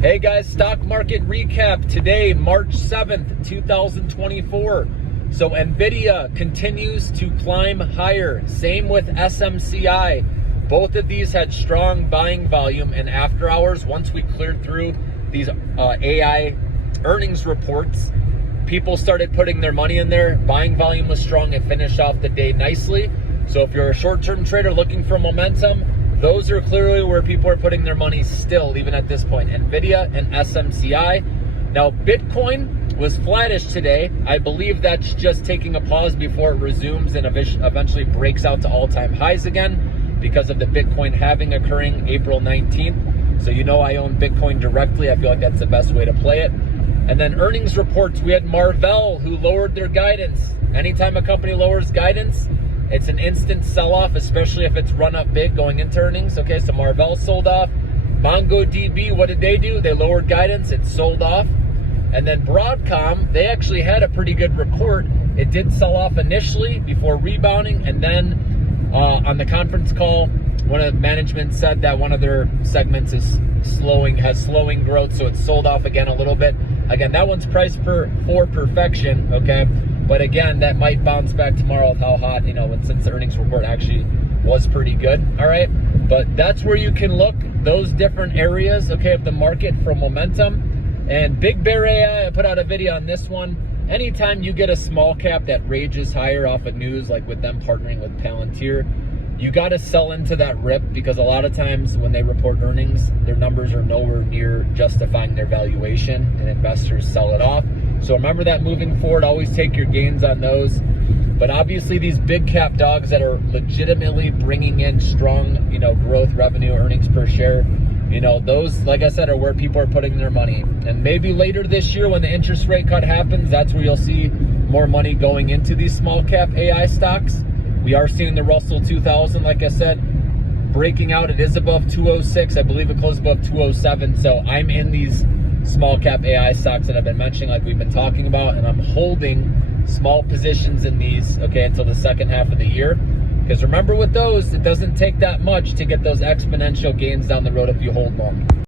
Hey guys, stock market recap today, March 7th, 2024. So Nvidia continues to climb higher. Same with SMCI. Both of these had strong buying volume, and after hours, once we cleared through these AI earnings reports, people started putting their money in there. Buying volume was strong and finished off the day nicely. So if you're a short-term trader looking for momentum, those are clearly where people are putting their money still, even at this point. Nvidia and SMCI. Now, Bitcoin was flattish today. I believe that's just taking a pause before it resumes and eventually breaks out to all-time highs again because of the Bitcoin halving occurring April 19th. So you know I own Bitcoin directly. I feel like that's the best way to play it. And then earnings reports, we had Marvell, who lowered their guidance. Anytime a company lowers guidance, it's an instant sell-off, especially if it's run up big going into earnings. Okay, so Marvell sold off. MongoDB, what did they do? They lowered guidance, it sold off. And then Broadcom, they actually had a pretty good report. It did sell off initially before rebounding, and then on the conference call, one of the management said that one of their segments has slowing growth, so it sold off again a little bit. Again, that one's priced for perfection, okay? But again, that might bounce back tomorrow with how hot, since the earnings report actually was pretty good, all right? But that's where you can look, those different areas, okay, of the market for momentum. And Big Bear AI, I put out a video on this one. Anytime you get a small cap that rages higher off of news, like with them partnering with Palantir, you got to sell into that rip, because a lot of times when they report earnings, their numbers are nowhere near justifying their valuation, and investors sell it off. So remember that moving forward, always take your gains on those. But obviously these big cap dogs that are legitimately bringing in strong, growth, revenue, earnings per share, those, like I said, are where people are putting their money. And maybe later this year when the interest rate cut happens, that's where you'll see more money going into these small cap AI stocks. We are seeing the Russell 2000, like I said, breaking out. It is above 206. I believe it closed above 207. So I'm in these small cap AI stocks that I've been mentioning, like we've been talking about, and I'm holding small positions in these, okay, until the second half of the year. Because remember with those, it doesn't take that much to get those exponential gains down the road if you hold long.